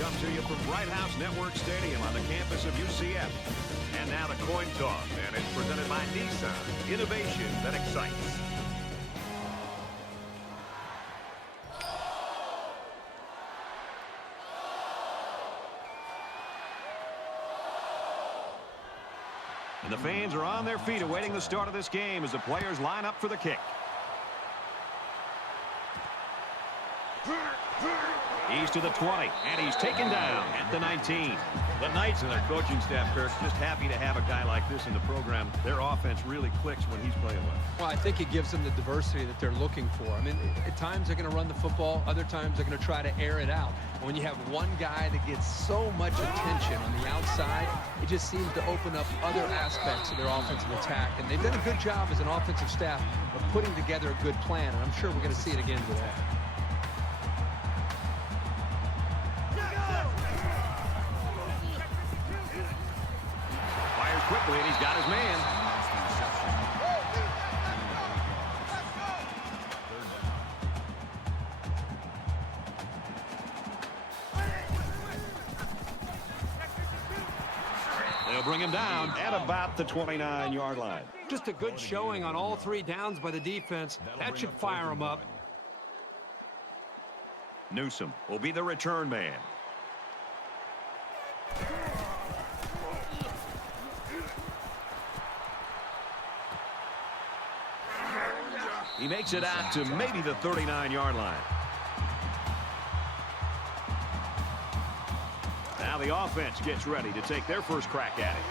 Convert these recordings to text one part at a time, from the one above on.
come to you from Bright House Network Stadium on the campus of UCF. And now the coin toss, and it's presented by Nissan. Innovation that excites. And the fans are on their feet awaiting the start of this game as the players line up for the kick. He's to the 20, and he's taken down at the 19. The Knights and their coaching staff, Kirk, just happy to have a guy like this in the program. Their offense really clicks when he's playing well. Well, I think it gives them the diversity that they're looking for. I mean, at times they're going to run the football. Other times they're going to try to air it out. And when you have one guy that gets so much attention on the outside, it just seems to open up other aspects of their offensive attack. And they've done a good job as an offensive staff of putting together a good plan. And I'm sure we're going to see it again today. Quickly, and he's got his man. They'll bring him down at about the 29-yard line. Just a good showing on all three downs by the defense. That should fire him up. Newsom will be the return man. He makes it out to maybe the 39-yard line. Now the offense gets ready to take their first crack at it.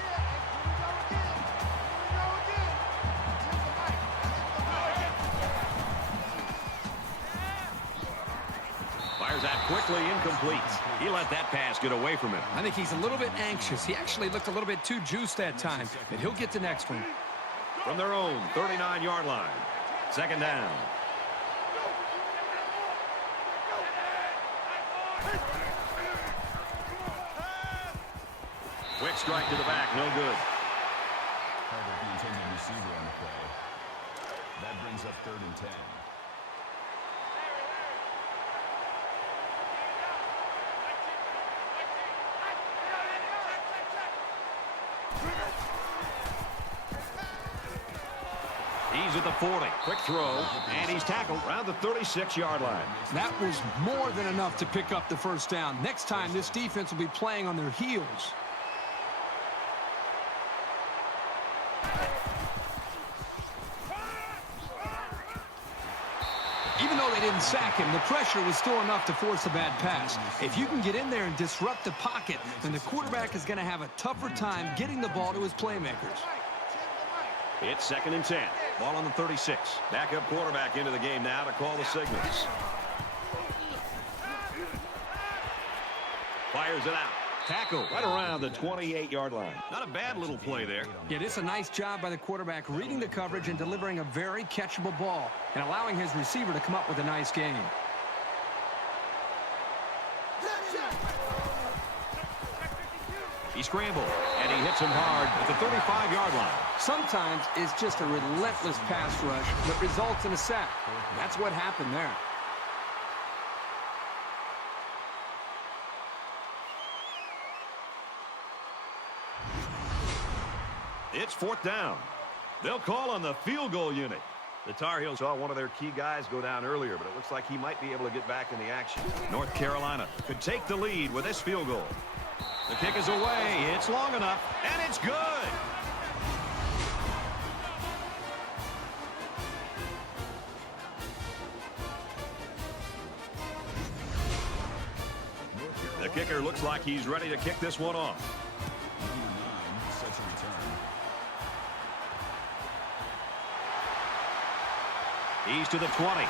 Fires out quickly, incomplete. He let that pass get away from him. I think he's a little bit anxious. He actually looked a little bit too juiced that time, but he'll get the next one. From their own 39-yard line. Second down. Quick strike to the back, no good. Carter, the intended receiver on the play. That brings up 3rd and 10. He's at the 40. Quick throw, and he's tackled around the 36-yard line. That was more than enough to pick up the first down. Next time, this defense will be playing on their heels. Even though they didn't sack him, the pressure was still enough to force a bad pass. If you can get in there and disrupt the pocket, then the quarterback is going to have a tougher time getting the ball to his playmakers. It's 2nd and 10. Ball on the 36. Backup quarterback into the game now to call the signals. Fires it out. Tackle right around the 28-yard line. Not a bad little play there. Yeah, it's a nice job by the quarterback reading the coverage and delivering a very catchable ball and allowing his receiver to come up with a nice game. He scrambled, and he hits him hard at the 35-yard line. Sometimes it's just a relentless pass rush that results in a sack. That's what happened there. It's 4th down. They'll call on the field goal unit. The Tar Heels saw one of their key guys go down earlier, but it looks like he might be able to get back in the action. North Carolina could take the lead with this field goal. The kick is away. It's long enough, and it's good. The kicker looks like he's ready to kick this one off. Number 9 sets a return. He's to the 20.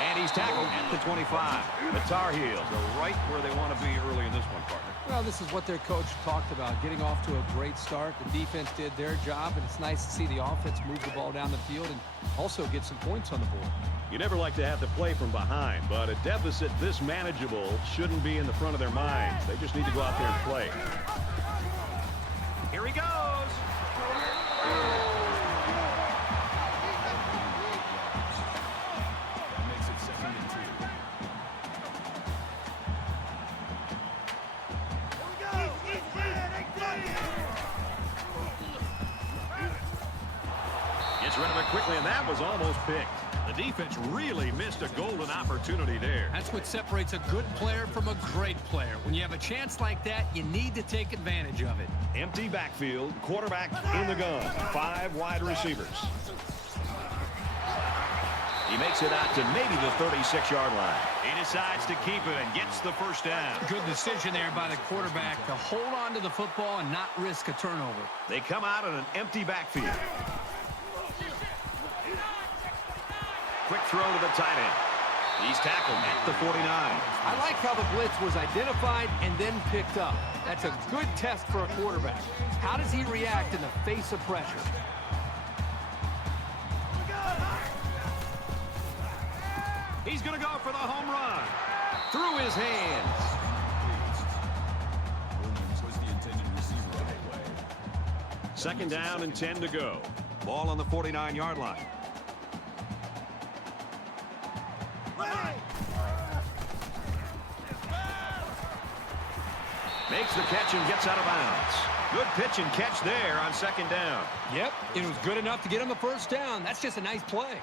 And he's tackled at the 25. The Tar Heels are right where they want to be early in this one, partner. Well, this is what their coach talked about, getting off to a great start. The defense did their job, and it's nice to see the offense move the ball down the field and also get some points on the board. You never like to have to play from behind, but a deficit this manageable shouldn't be in the front of their minds. They just need to go out there and play. Here he goes. That makes it 2nd and 2. And that was almost picked. The defense really missed a golden opportunity there. That's what separates a good player from a great player. When you have a chance like that, you need to take advantage of it. Empty backfield, quarterback in the gun, 5 wide receivers. He makes it out to maybe the 36-yard line. He decides to keep it and gets the first down. Good decision there by the quarterback to hold on to the football and not risk a turnover. They come out in an empty backfield. Quick throw to the tight end. He's tackled at the 49. I like how the blitz was identified and then picked up. That's a good test for a quarterback. How does he react in the face of pressure? He's going to go for the home run. Through his hands. Williams was the intended receiver on the play. Second down and 10 to go. Ball on the 49-yard line. Makes the catch and gets out of bounds. Good pitch and catch there on second down. Yep, it was good enough to get him the first down. That's just a nice play.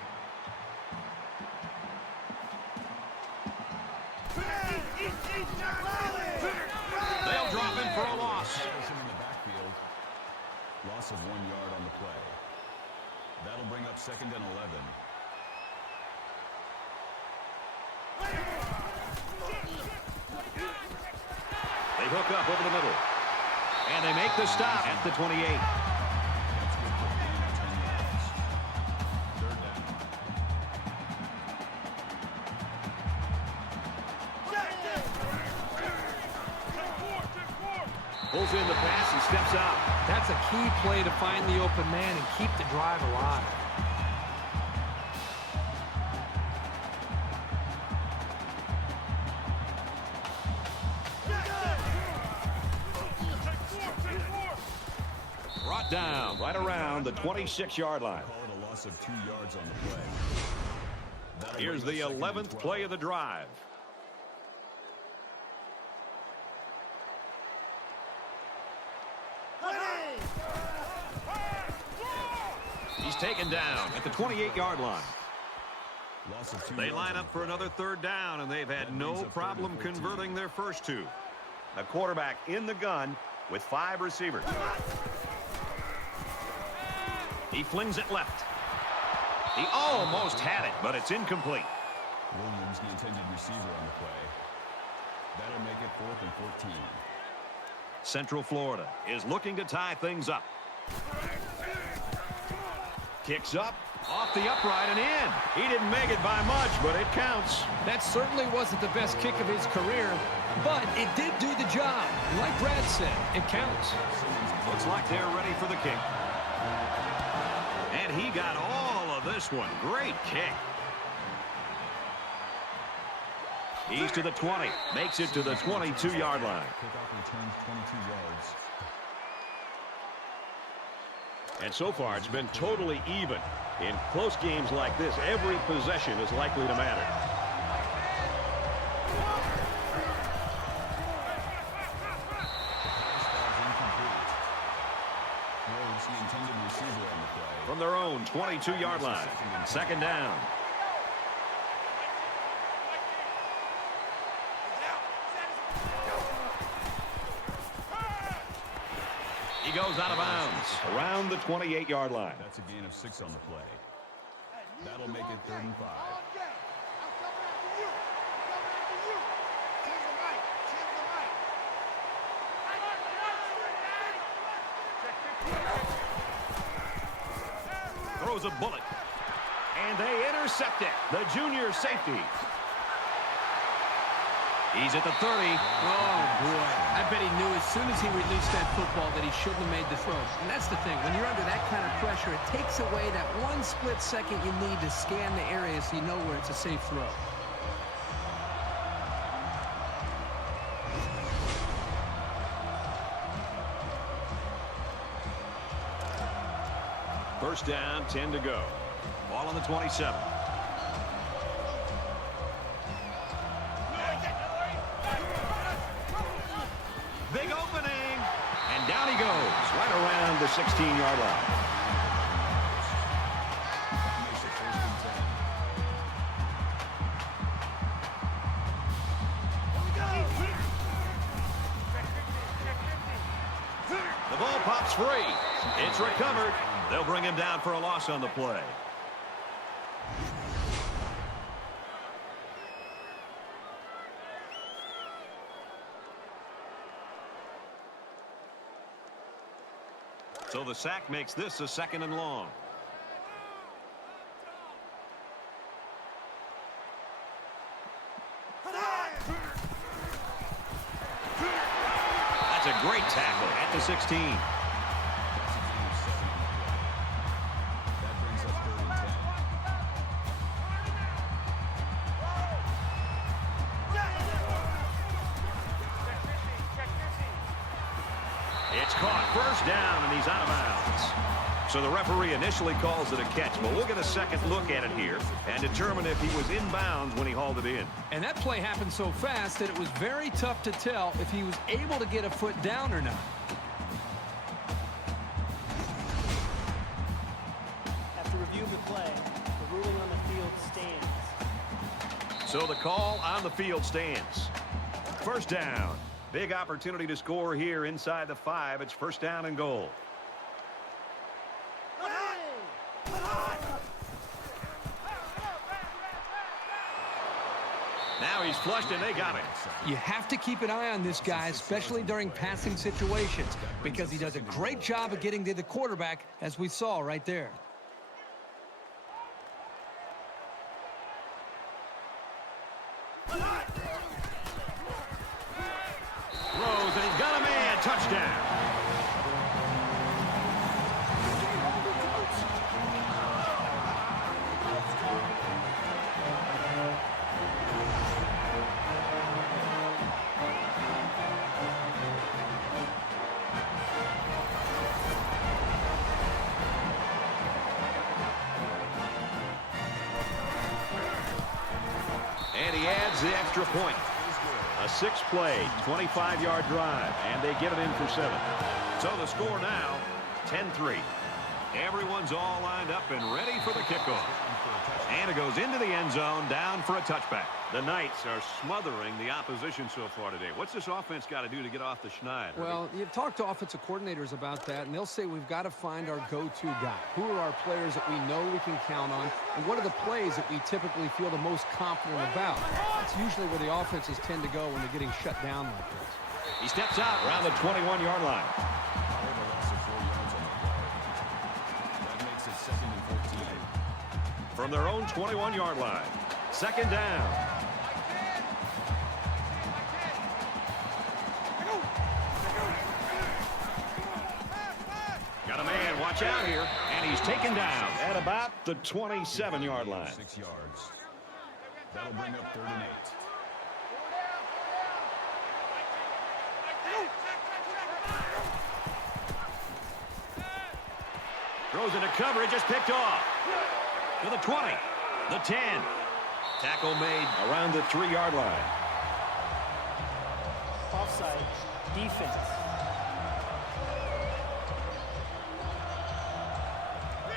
They'll drop him for a loss. In the backfield. Loss of 1 yard on the play. That'll bring up second and 11. They hook up over the middle. And they make the stop at the 28. That's good for a gain of 10 yards. Third down. Pulls in the pass and steps out. That's a key play to find the open man and keep the drive alive. Brought down right around the 26-yard line. Call it a loss of 2 yards on the play. That'll Here's bring the up second and 11th 12. play of the drive. He's taken down at the 28-yard line. Loss of 2 They yards line on up the for play. another third down, and they've had That no brings up third problem and 14. converting their first 2. A quarterback in the gun with 5 receivers. He flings it left. He almost had it, but it's incomplete. Williams, the intended receiver on the play. That'll make it 4th and 14. Central Florida is looking to tie things up. Kicks up, off the upright and in. He didn't make it by much, but it counts. That certainly wasn't the best kick of his career, but it did do the job. Like Brad said, it counts. Looks like they're ready for the kick. And he got all of this one. Great kick. He's to the 20. Makes it to the 22-yard line. Kickoff returns 22 yards. And so far, it's been totally even. In close games like this, every possession is likely to matter. Rhodes, the intended receiver on the play. From their own 22-yard line. Second down. He goes out of bounds around the 28-yard line. That's a gain of 6 on the play. That'll make it 3rd and 5. Throws a bullet. And they intercept it. The junior safety. He's at the 30. Oh, boy. I bet he knew as soon as he released that football that he shouldn't have made the throw. And that's the thing. When you're under that kind of pressure, it takes away that one split second you need to scan the area so you know where it's a safe throw. First down, 10 to go. Ball on the 27. Big opening. And down he goes, right around the 16-yard line. pops free. It's recovered. They'll bring him down for a loss on the play. So the sack makes this a 2nd and long. That's a great tackle at the 16. That brings up 3rd and 10. It's caught. First down, and he's out of bounds. So the referee initially calls it a catch, but we'll get a second look at it here and determine if he was in bounds when he hauled it in. And that play happened so fast that it was very tough to tell if he was able to get a foot down or not. After review of the play, the ruling on the field stands. So the call on the field stands. First down. Big opportunity to score here inside the 5. It's first down and goal. Now he's flushed and they got it. You have to keep an eye on this guy, especially during passing situations, because he does a great job of getting to the quarterback, as we saw right there. Throws, and he's got a man. Touchdown. And he adds the extra point. A 6-play, 25-yard drive, and they get it in for 7. So the score now, 10-3. Everyone's all lined up and ready for the kickoff. And it goes into the end zone, down for a touchback. The Knights are smothering the opposition so far today. What's this offense got to do to get off the schneid? Well, you've talked to offensive coordinators about that, and they'll say we've got to find our go-to guy. Who are our players that we know we can count on, and what are the plays that we typically feel the most confident about? That's usually where the offenses tend to go when they're getting shut down like this. He steps out around the 21-yard line. That makes it 2nd and 14. From their own 21-yard line. Second down. Got a man, watch out here. And he's taken down at about the 27-yard line. 6 yards. That'll bring up 3rd and 8. Throws into coverage, just picked off. To the 20, the 10. Tackle made around the 3-yard line. Offside. Defense.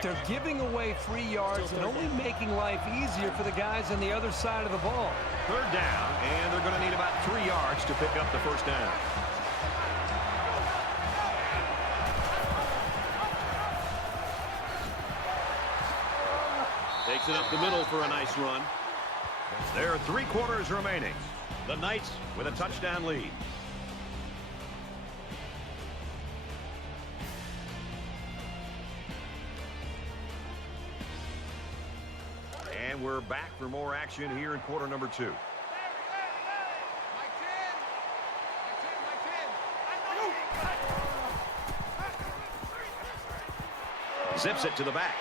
They're giving away 3 yards and only making life easier for the guys on the other side of the ball. Third down, and they're going to need about 3 yards to pick up the first down. Takes it up the middle for a nice run. There are 3 quarters remaining. The Knights with a touchdown lead. And we're back for more action here in quarter number 2. Zips it to the back.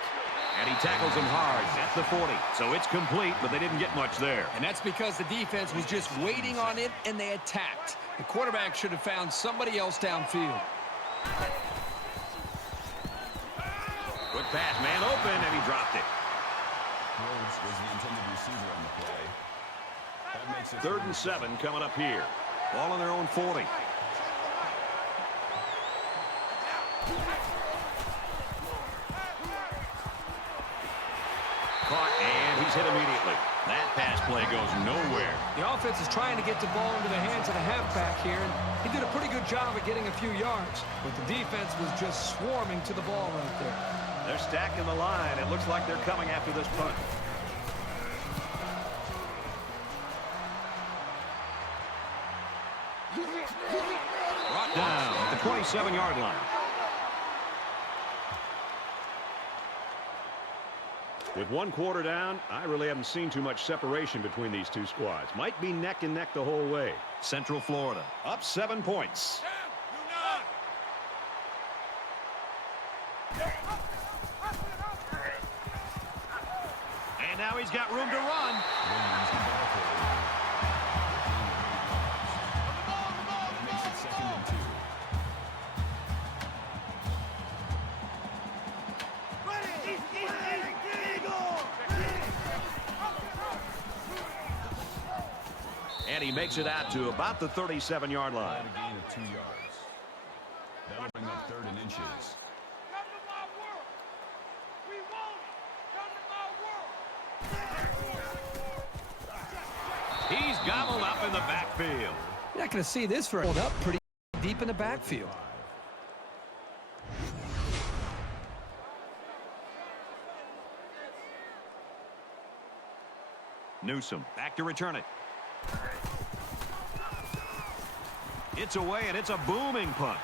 And he tackles him hard at the 40. So it's complete, but they didn't get much there. And that's because the defense was just waiting on it, and they attacked. The quarterback should have found somebody else downfield. Quick pass, man open, and he dropped it. Rhodes was the intended receiver on the play. That makes it 3rd and 7 coming up here. Ball on their own 40. Caught, and he's hit immediately. That pass play goes nowhere. The offense is trying to get the ball into the hands of the halfback here, and he did a pretty good job of getting a few yards. But the defense was just swarming to the ball right there. They're stacking the line. It looks like they're coming after this punt. Brought down at the 27-yard line. With one quarter down, I really haven't seen too much separation between these two squads. Might be neck and neck the whole way. Central Florida up 7 points. And now he's got room to run. Makes it 2nd and 2. And he makes it out to about the 37-yard line. A gain of 2 yards. That'll bring up 3rd and inches. He's gobbled up in the backfield. You're not going to see this for hold up pretty deep in the backfield. Newsome back to return it. It's away, and it's a booming punt.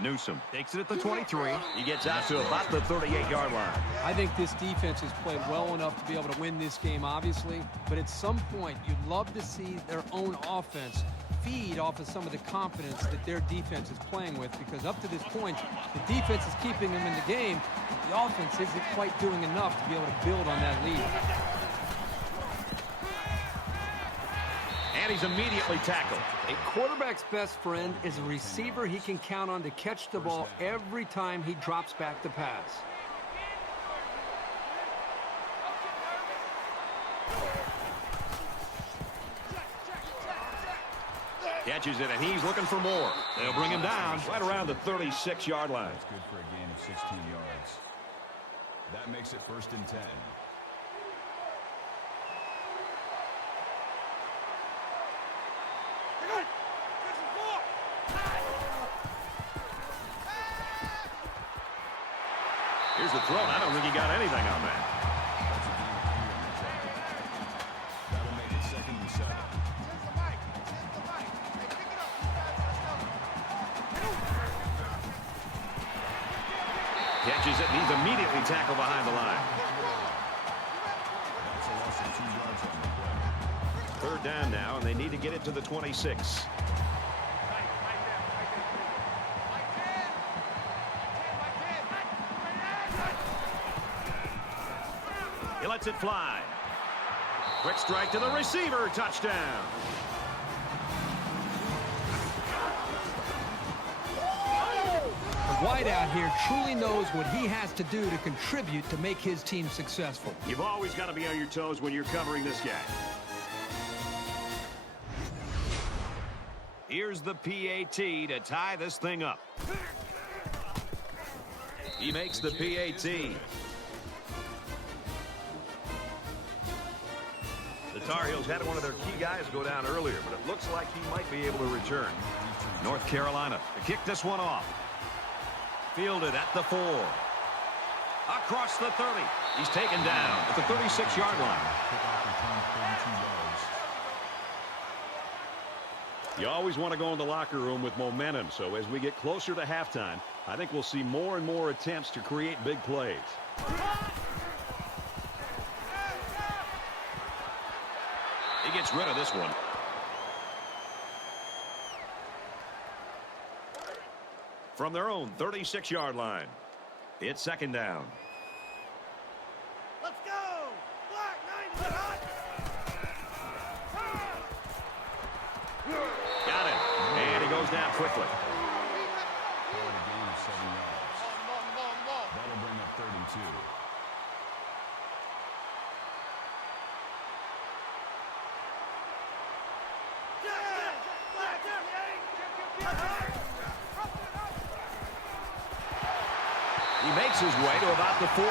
Newsome takes it at the 23. He gets out to about the 38-yard line. I think this defense has played well enough to be able to win this game, obviously. But at some point, you'd love to see their own offense feed off of some of the confidence that their defense is playing with, because up to this point, the defense is keeping them in the game. The offense isn't quite doing enough to be able to build on that lead. And he's immediately tackled. A quarterback's best friend is a receiver he can count on to catch the ball every time he drops back to pass. Catches it, and he's looking for more. They'll bring him down right around the 36-yard line. That's good for a gain of 16 yards. That makes it 1st and 10. Here's the throw. I don't think he got anything on that. That'll make it 2nd and 7. Catches it, and he's immediately tackled behind the line. That's a loss of 2 yards on the play. 3rd down now, and they need to get it to the 26. He lets it fly. Quick strike to the receiver. Touchdown. The wideout here truly knows what he has to do to contribute to make his team successful. You've always got to be on your toes when you're covering this guy. Here's the PAT to tie this thing up. He makes the PAT. The Tar Heels had one of their key guys go down earlier, but it looks like he might be able to return. North Carolina to kick this one off. Fielded at the 4. Across the 30. He's taken down at the 36-yard line. You always want to go in the locker room with momentum, so as we get closer to halftime, I think we'll see more and more attempts to create big plays. He gets rid of this one. From their own 36-yard line, it's 2nd down. Let's go! Black 9 hot! Got it. And he goes down quickly. A gain of 7 yards. That'll bring up 3rd and 2. He makes his way to about the 48.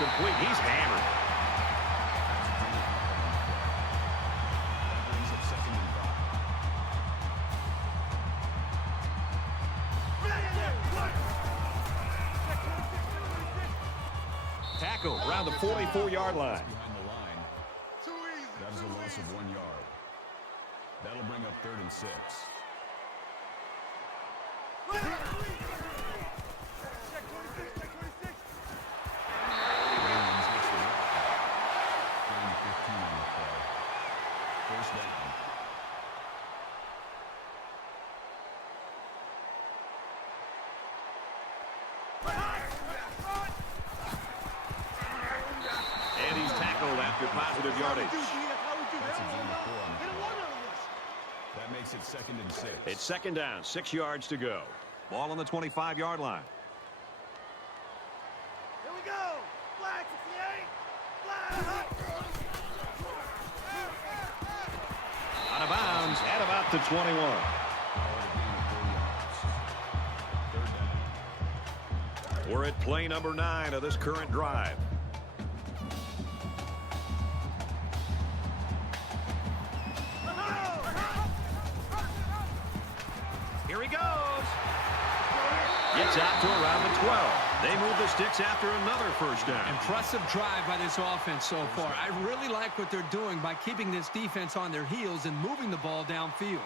complete. He's hammered. That brings up second and 5. Tackle around the 44-yard line. Behind the line. That is a loss of 1 yard. That'll bring up third and 6. Williams gets the rock. Gain of 15 on the play. First down. And he's tackled after positive yardage. That's a gain of 4 on the play. That makes it second and 6. It's second down, 6 yards to go. Ball on the 25-yard line. Here we go. Flag 68. Flag. Out of bounds at about the 21. Call it a gain of 4 yards. Third down. We're at play number 9 of this current drive. Here he goes. Gets out to around the 12. They move the sticks after another first down. Impressive drive by this offense so far. I really like what they're doing by keeping this defense on their heels and moving the ball downfield.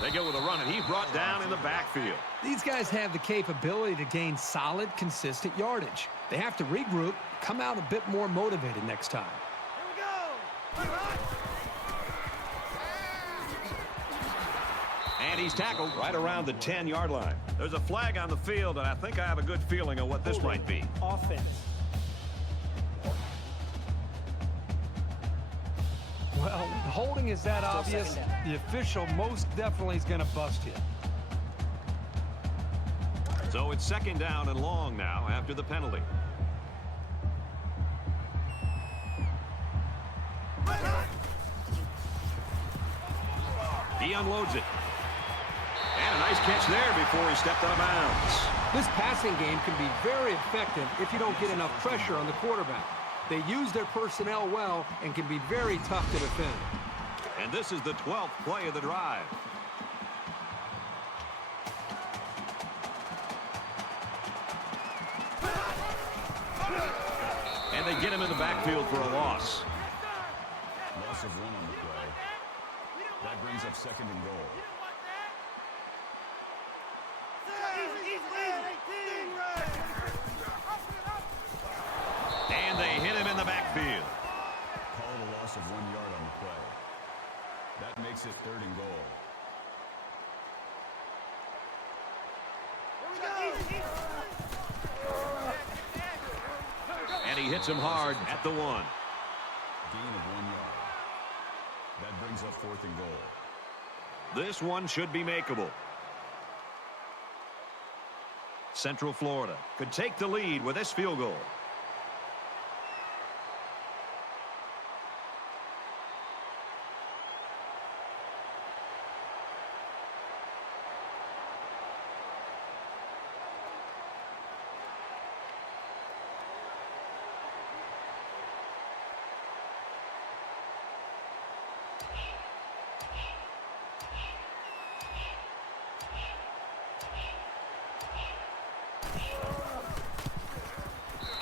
They go with a run, and he's brought down in the backfield. These guys have the capability to gain solid, consistent yardage. They have to regroup, come out a bit more motivated next time. Here we go. And he's tackled right around the 10-yard line. There's a flag on the field, and I think I have a good feeling of what this might be. Offense. Well, when holding is that obvious, second down. the official most definitely is going to bust you. So it's second down and long now after the penalty. He unloads it. And a nice catch there before he stepped out of bounds. This passing game can be very effective if you don't get enough pressure on the quarterback. They use their personnel well and can be very tough to defend. And this is the 12th play of the drive. And they get him in the backfield for a loss. Loss of 1 on the play. That brings up second and goal. And they hit him in the backfield. Call it a loss of 1 yard on the play. That makes it third and goal. And he hits him hard at the 1. Gain of 1 yard. That brings up fourth and goal. This one should be makeable. Central Florida could take the lead with this field goal.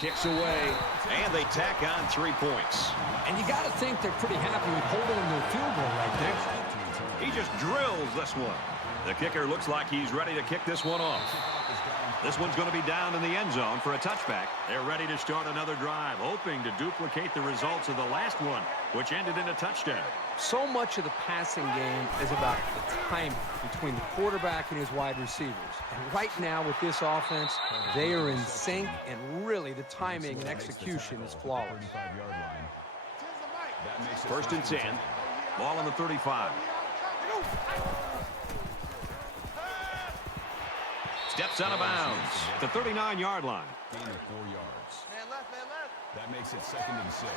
Kicks away, and they tack on 3 points. And you got to think they're pretty happy with holding them to a field goal right there. He just drills this one. The kicker looks like he's ready to kick this one off. This one's going to be down in the end zone for a touchback. They're ready to start another drive, hoping to duplicate the results of the last one, which ended in a touchdown. So much of the passing game is about the timing between the quarterback and his wide receivers. And right now with this offense, they are in sync, and really the timing and execution is flawless. 35-yard line. That makes it First and 10. Ball on the 35. Steps out of bounds at the 39-yard line. Gain of 4 yards. That makes it second and 6.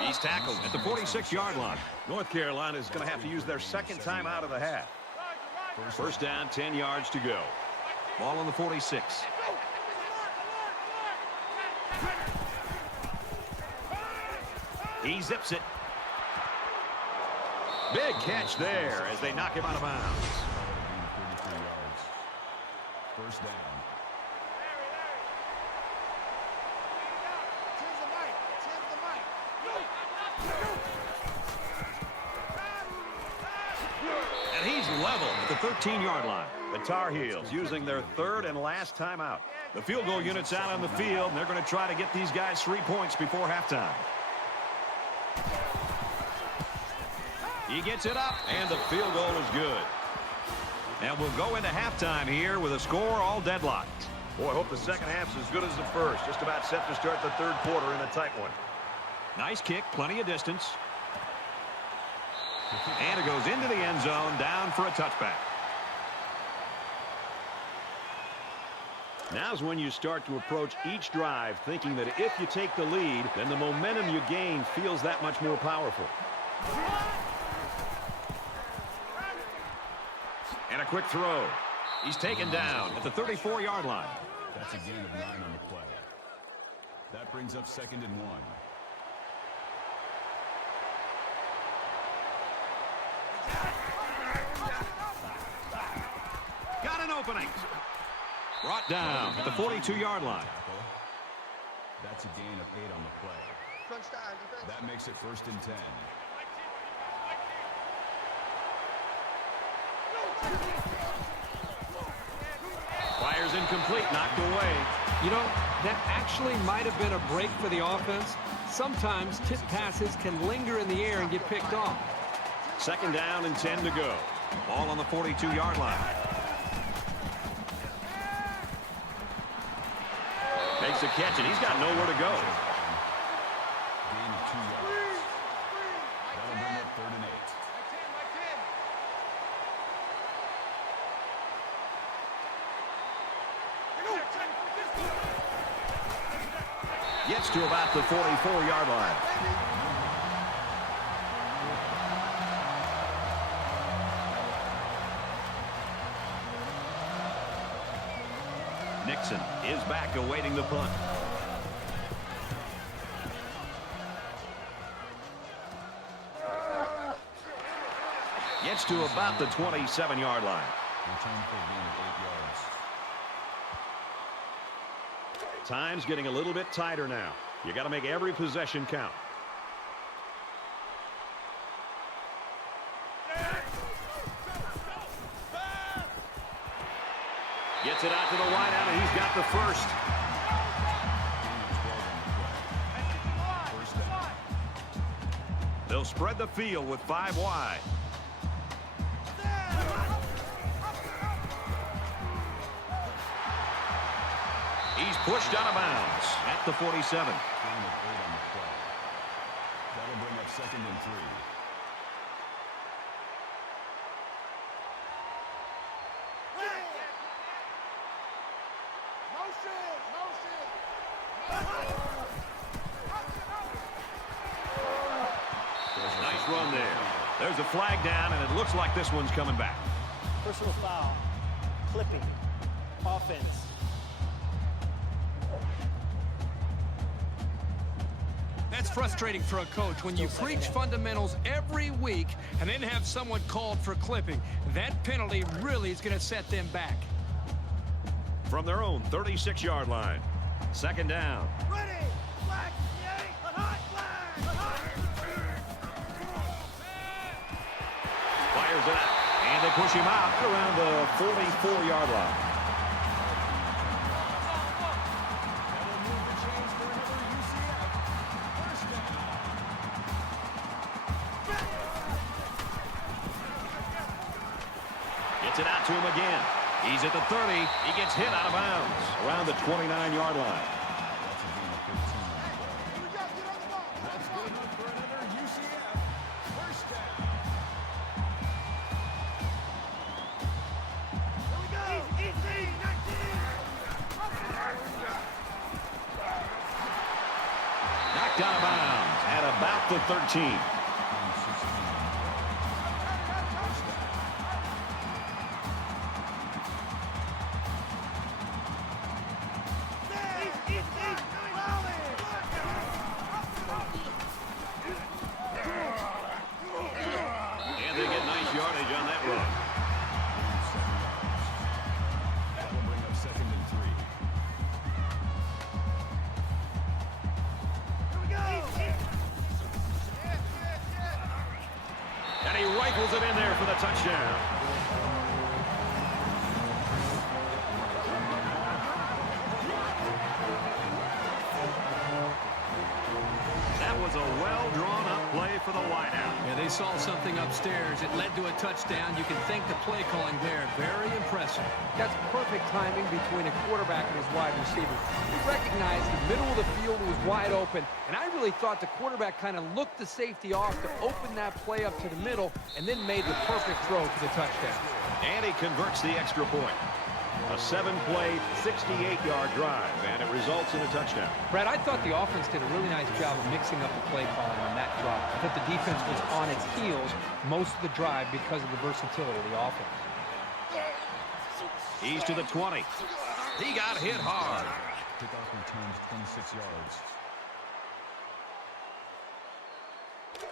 He He's tackled at the 46-yard line. North Carolina is going to have to use their second time out of the half. First down, 10 yards to go. Ball on the 46. He zips it. Big catch there as they knock him out of bounds. 33 yards. First down. And he's level at the 13-yard line. The Tar Heels using their third and last timeout. The field goal unit's out on the field, and they're going to try to get these guys 3 points before halftime. He gets it up, and the field goal is good. And we'll go into halftime here with a score all deadlocked. Boy, I hope the second half's as good as the first. Just about set to start the third quarter in a tight one. Nice kick, plenty of distance. And it goes into the end zone, down for a touchback. Now's when you start to approach each drive thinking that if you take the lead, then the momentum you gain feels that much more powerful. And a quick throw. He's taken down at the 34-yard line. That's a gain of 9 on the play. That brings up 2nd and 1. Got an opening. Brought down at the 42-yard line. That's a gain of 8 on the play. That makes it 1st and 10. Fires incomplete, knocked away. You know, that actually might have been a break for the offense. Sometimes tip passes can linger in the air and get picked off. 2nd down and 10 to go. Ball on the 42-yard line. Makes a catch, and he's got nowhere to go. Gain of 2 yards. That'll bring up 3rd and 8. Gets to about the 44-yard line. Nixon is back awaiting the punt. Gets to about the 27-yard line. Return for a gain of 8 yards. Time's getting a little bit tighter now. You got to make every possession count. Gets it out to the wideout, and he's got the first. They'll spread the field with 5 wide. He's pushed out of bounds at the 47. Gain of 8 on the play. That'll bring up 2nd and 3. Nice run there. There's a flag down, and it looks like this one's coming back. Personal foul. Clipping. Offense. That's frustrating for a coach when you preach fundamentals every week and then have someone called for clipping. That penalty really is going to set them back. From their own 36-yard line. 2nd down. Ready! Flag! Hot flag! Fires it out. And they push him out around the 44-yard line. That'll move the chains for another UCF. First down. Gets it out to him again. He's at the 30. He gets hit out of bounds around the 29-yard line. That's a gain of 15 on the play. That's good enough for another UCF. First down. Knocked out of bounds at about at the 13. And they get nice yardage on that run. That'll bring up 2nd and 3. And he rifles it in there for the touchdown. That was a well-drawn-up play for the wideout. Yeah, they saw something upstairs. It led to a touchdown. You can thank the play calling there. Very impressive. That's perfect timing between a quarterback and his wide receiver. He recognized the middle of the field was wide open, and I really thought the quarterback kind of looked the safety off to open that play up to the middle and then made the perfect throw for the touchdown. And he converts the extra point. A 7-play, 68-yard drive, and it results in a touchdown. Brad, I thought the offense did a really nice job of mixing up the play calling on that drive. I thought the defense was on its heels most of the drive because of the versatility of the offense. He's to the 20. He got hit hard. Kickoff returns 26 yards.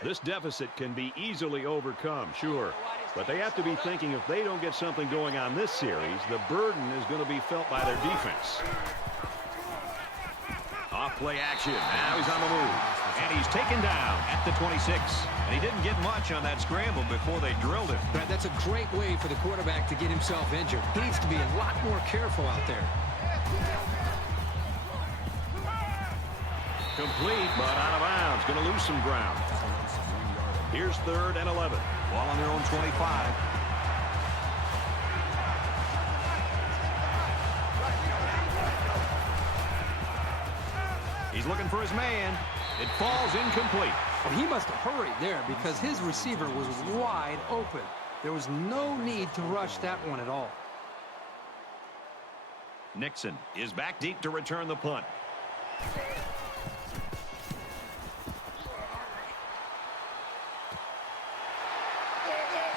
This deficit can be easily overcome, sure. But they have to be thinking if they don't get something going on this series, the burden is going to be felt by their defense. Off play action. Now he's on the move. And he's taken down at the 26. And he didn't get much on that scramble before they drilled him. Brad, that's a great way for the quarterback to get himself injured. He needs to be a lot more careful out there. Complete, but out of bounds. Going to lose some ground. Here's 3rd and 11. Ball on their own 25. He's looking for his man. It falls incomplete. Well, he must have hurried there because his receiver was wide open. There was no need to rush that one at all. Nixon is back deep to return the punt.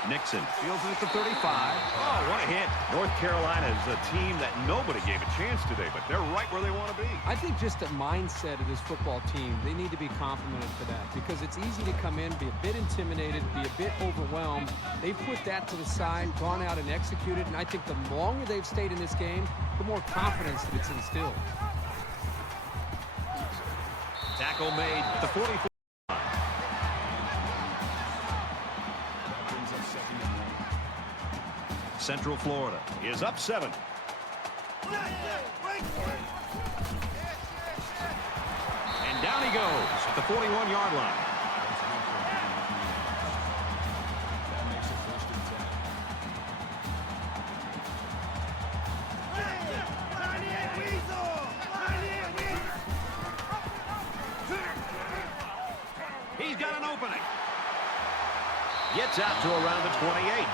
Nixon fields it at the 35. Oh, what a hit. North Carolina is a team that nobody gave a chance today, but they're right where they want to be. I think just the mindset of this football team, they need to be complimented for that because it's easy to come in, be a bit intimidated, be a bit overwhelmed. They put that to the side, gone out and executed, and I think the longer they've stayed in this game, the more confidence that it's instilled. Tackle made at the 44. Central Florida is up 7. And down he goes at the 41-yard line. That makes it 1st and 10. He's got an opening. Gets out to around the 28.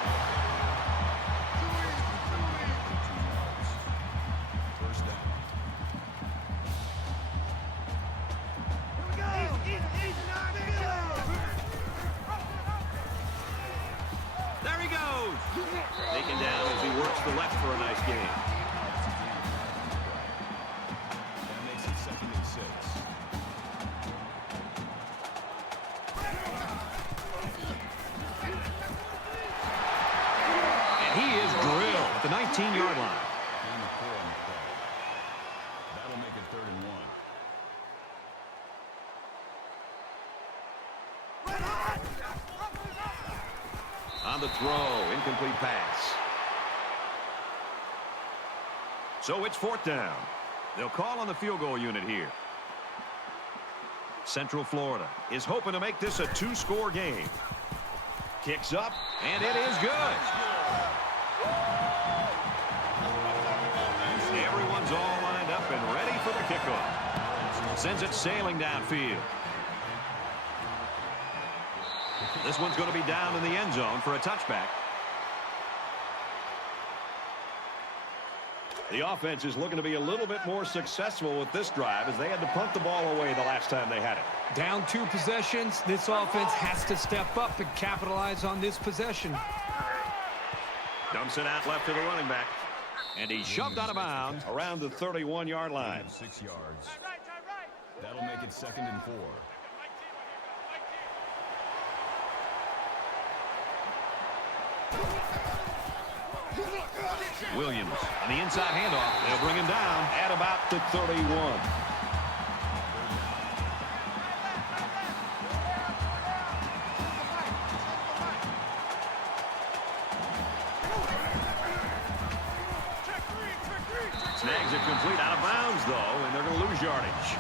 Taken down as he works the left for a nice gain. That makes it 2nd and 6. And he is drilled at the 19-yard line. Gain of 4 on the play. That'll make it 3rd and 1. On the throw, incomplete pass. So it's 4th down. They'll call on the field goal unit here. Central Florida is hoping to make this a 2-score game. Kicks up, and it is good. Everyone's all lined up and ready for the kickoff. Sends it sailing downfield. This one's going to be down in the end zone for a touchback. The offense is looking to be a little bit more successful with this drive as they had to punt the ball away the last time they had it. Down 2 possessions, this offense has to step up and capitalize on this possession. Dumps it out left to the running back. And he's shoved out of bounds around the 31-yard line. 6 yards. That'll make it 2nd and 4. Williams on the inside handoff. They'll bring him down at about the 31. Snags it complete out of bounds, though, and they're going to lose yardage.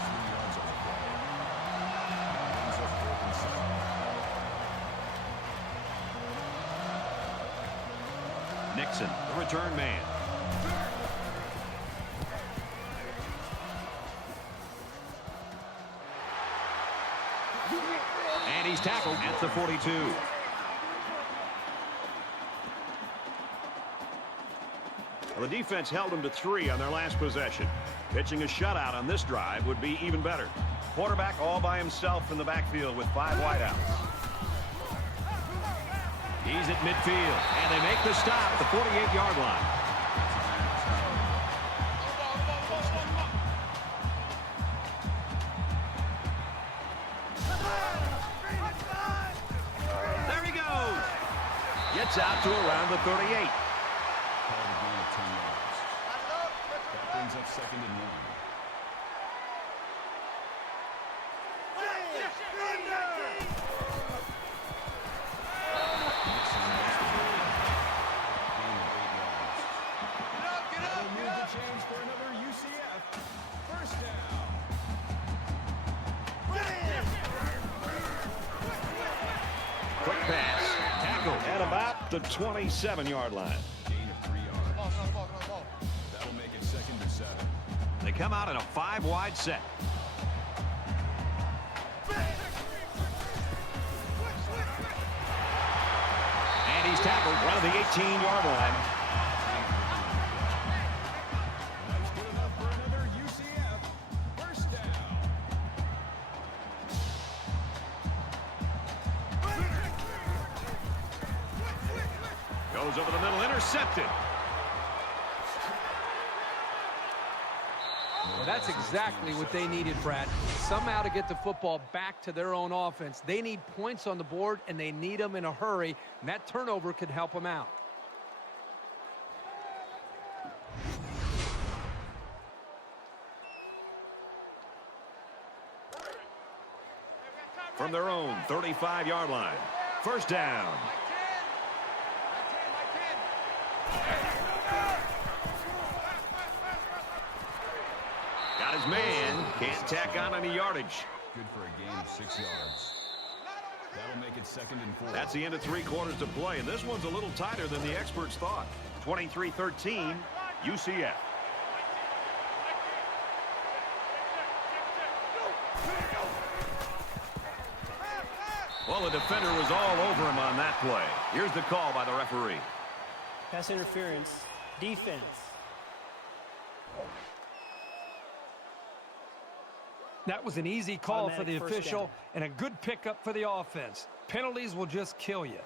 Nixon, the return man. And he's tackled at the 42. Well, the defense held them to 3 on their last possession. Pitching a shutout on this drive would be even better. Quarterback all by himself in the backfield with 5 wideouts. He's at midfield, and they make the stop at the 48-yard line. There he goes. Gets out to around the 38. That brings up 2nd and 1. Change for another UCF. First down. Quick pass. Tackle at about the 27-yard line. Gain of 3 yards. That'll make it 2nd and 7. They come out in a 5-wide set. And he's tackled around the 18-yard line. Goes over the middle, intercepted. Well, that's exactly what they needed, Brad. Somehow to get the football back to their own offense. They need points on the board, and they need them in a hurry, and that turnover could help them out. From their own 35-yard line. First down. Got his man. Can't tack on any yardage. Good for a gain of 6 yards. That'll make it 2nd and 4. That's the end of 3 quarters to play, and this one's a little tighter than the experts thought. 23-13, UCF. Well, the defender was all over him on that play. Here's the call by the referee. Pass interference. Defense. That was an easy call for the Automatic first official down. and a good pickup for the offense. Penalties will just kill you.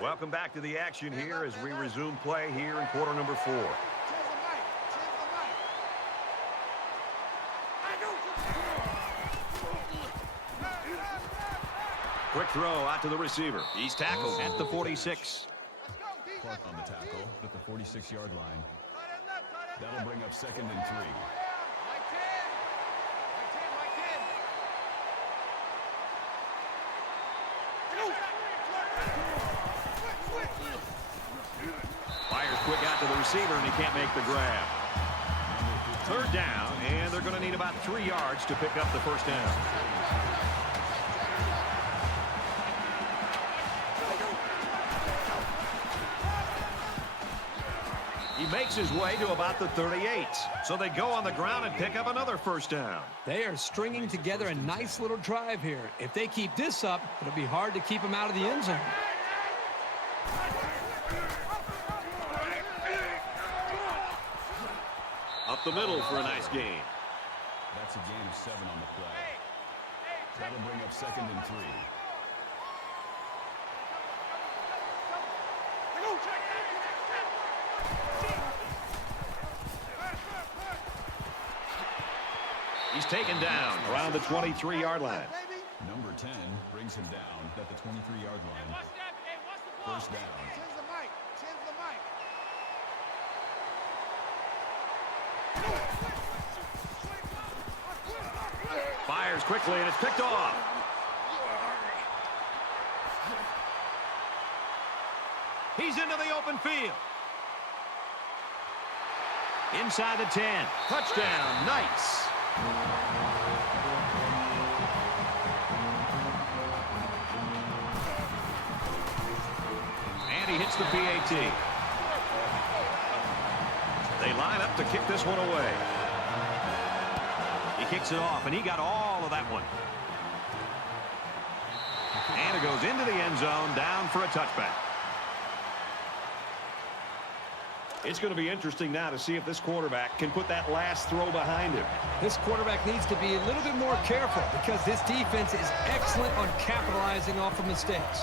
Welcome back to the action here as we resume play here in quarter number 4. Quick throw out to the receiver. He's tackled at the 46. Clark on the tackle at the 46-yard line. That'll bring up 2nd and 3. Fires quick out to the receiver, and he can't make the grab. 3rd down, and they're going to need about 3 yards to pick up the first down. He makes his way to about the 38. So they go on the ground and pick up another first down. They are stringing together a nice little drive here. If they keep this up, it'll be hard to keep them out of the end zone. the middle for a nice gain. That's a gain of 7 on the play. That'll bring up 2nd and 3. He's taken down around the 23-yard line. Number 10 brings him down at the 23-yard line. First down. Fires quickly, and it's picked off. He's into the open field. Inside the 10. Touchdown, Knights. And he hits the PAT. They line up to kick this one away. He kicks it off, and he got all of that one. And it goes into the end zone, down for a touchback. It's going to be interesting now to see if this quarterback can put that last throw behind him. This quarterback needs to be a little bit more careful because this defense is excellent on capitalizing off of mistakes.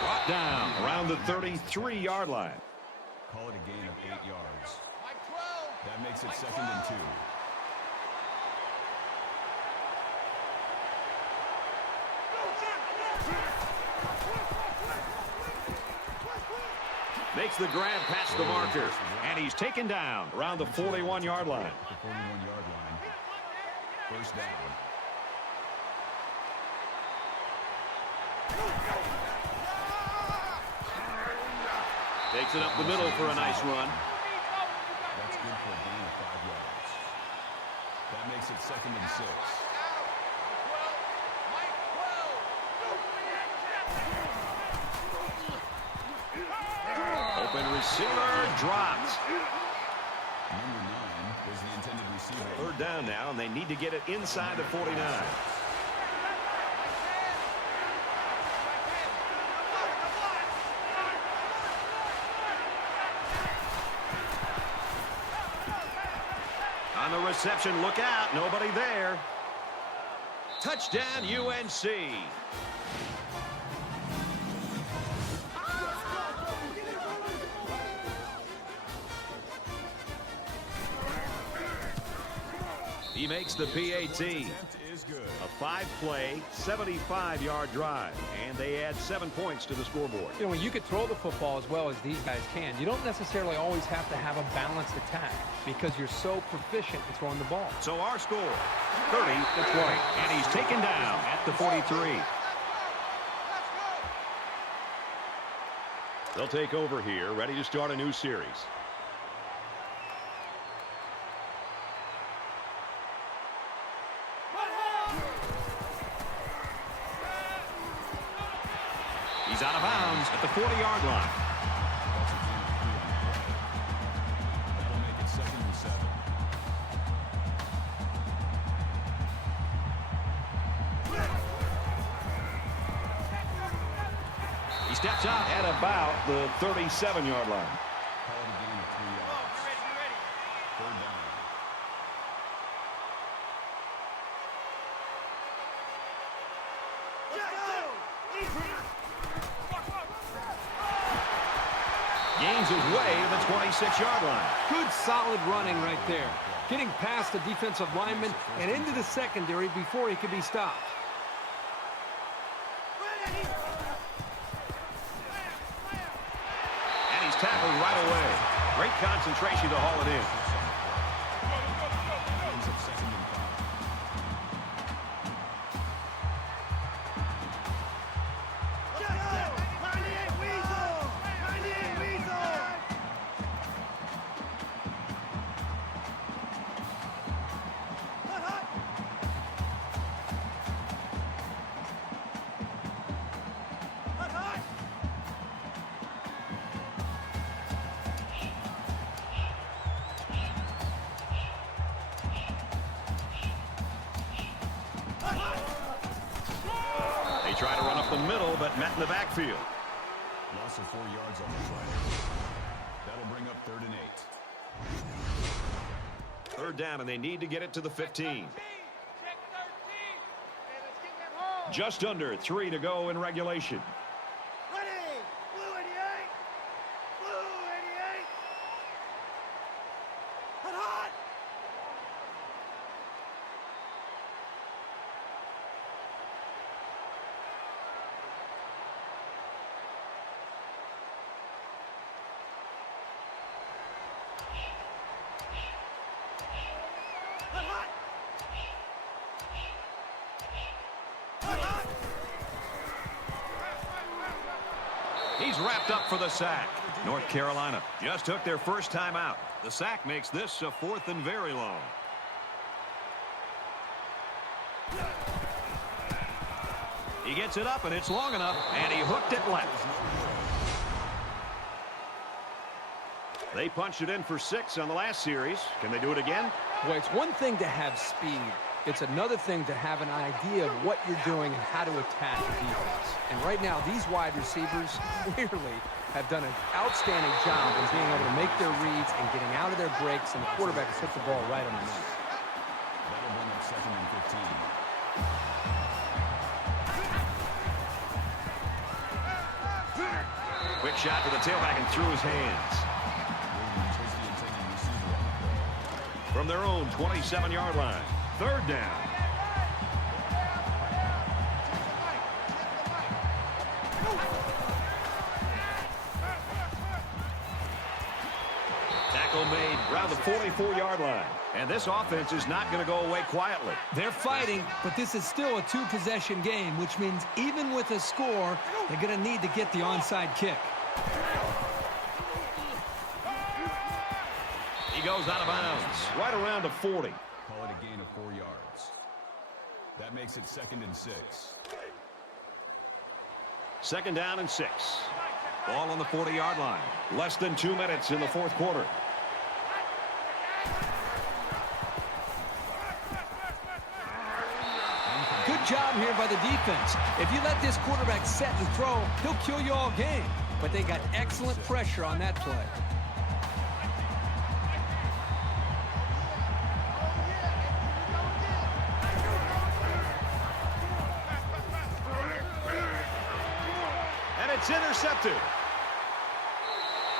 Brought down around the 33-yard line. Call it a gain of 8 yards. That makes it 2nd and 2. Makes the grab past the marker. And he's taken down around the 41-yard line. The 41-yard line. First down. Takes it up the middle for a nice run. That's good for a gain of 5 yards. That makes it 2nd and 6. Open receiver dropped. Number 9 was the intended receiver. Third down now, and they need to get it inside the 49. On the reception, look out. Nobody there. Touchdown, UNC. He makes the PAT. A 5-play, 75-yard drive. And they add 7 points to the scoreboard. You know, when you could throw the football as well as these guys can, you don't necessarily always have to have a balanced attack because you're so proficient in throwing the ball. So our score, 30-20. And he's taken down at the 43. They'll take over here, ready to start a new series. He's out of bounds at the 40-yard line. That'll make it 2nd and 7. He steps out at about the 37-yard line. Call it a gain of 3 yards. Third down. Gains his way to the 26-yard line. Good solid running right there. Getting past the defensive lineman and into the secondary before he could be stopped. And he's tackled right away. Great concentration to haul it in. Ends up 2nd and 5. They try to run up the middle, but met in the backfield. Loss of 4 yards on the play. That'll bring up 3rd and 8. Third down, and they need to get it to the 15. Just under 3 to go in regulation. Ready! Blue 88! Blue 88! Hot, hot! Hot, hot! He's wrapped up for the sack. North Carolina just took their first time out. The sack makes this a 4th and very long. He gets it up, and it's long enough, and he hooked it left. They punched it in for 6 on the last series. Can they do it again? Well, it's one thing to have speed. It's another thing to have an idea of what you're doing and how to attack the defense. And right now, these wide receivers clearly have done an outstanding job of being able to make their reads and getting out of their breaks, and the quarterback has hit the ball right on the money. That'll bring up 2nd and 15. Quick shot to the tailback and through his hands. From their own 27-yard line. 3rd down. Tackle made around the 44-yard line. And this offense is not going to go away quietly. They're fighting, but this is still a 2-possession game, which means even with a score, they're going to need to get the onside kick. He goes out of bounds right around the 40. Call it a gain of 4 yards. That makes it 2nd and 6. 2nd down and 6. Ball on the 40-yard line. Less than 2 minutes in the 4th quarter. Good job here by the defense. If you let this quarterback set and throw, he'll kill you all game. But they got excellent pressure on that play. It's intercepted.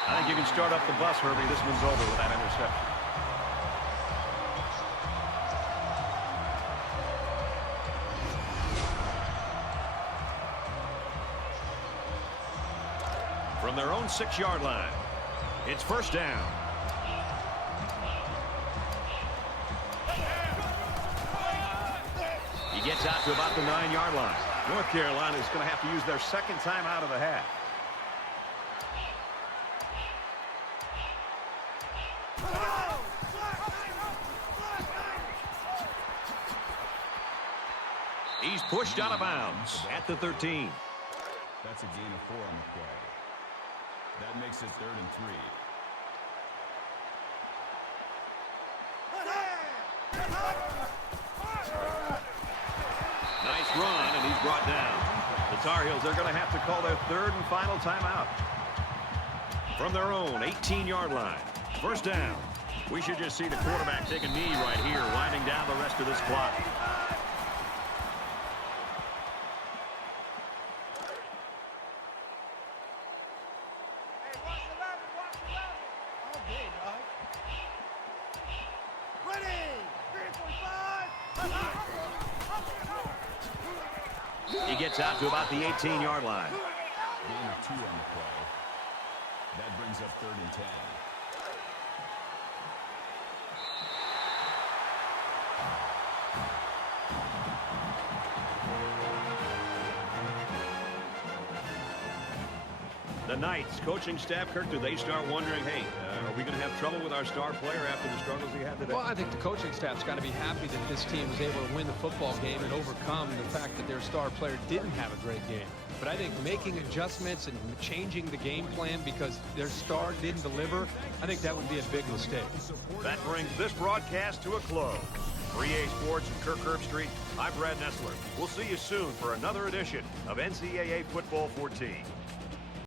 I think you can start up the bus, Herbie. This one's over with that interception. From their own 6-yard line, it's 1st down. He gets out to about the 9-yard line. North Carolina is going to have to use their 2nd time out of the half. He's pushed out of bounds at the 13. That's a gain of 4 on the play. That makes it 3rd and 3. Nice run, and he's brought down. The Tar Heels are going to have to call their 3rd and final timeout. From their own 18-yard line. 1st down. We should just see the quarterback take a knee right here, winding down the rest of this clock. He gets out to about the 18-yard line. Gain of 2 on the play. That brings up 3rd and 10. The Knights coaching staff, Kirk, do they start wondering, hey, are we going to have trouble with our star player after the struggles he had today? Well, I think the coaching staff's got to be happy that this team was able to win the football game and overcome the fact that their star player didn't have a great game. But I think making adjustments and changing the game plan because their star didn't deliver, I think that would be a big mistake. That brings this broadcast to a close. 3A Sports and Kirk Herbstreit, I'm Brad Nessler. We'll see you soon for another edition of NCAA Football 14.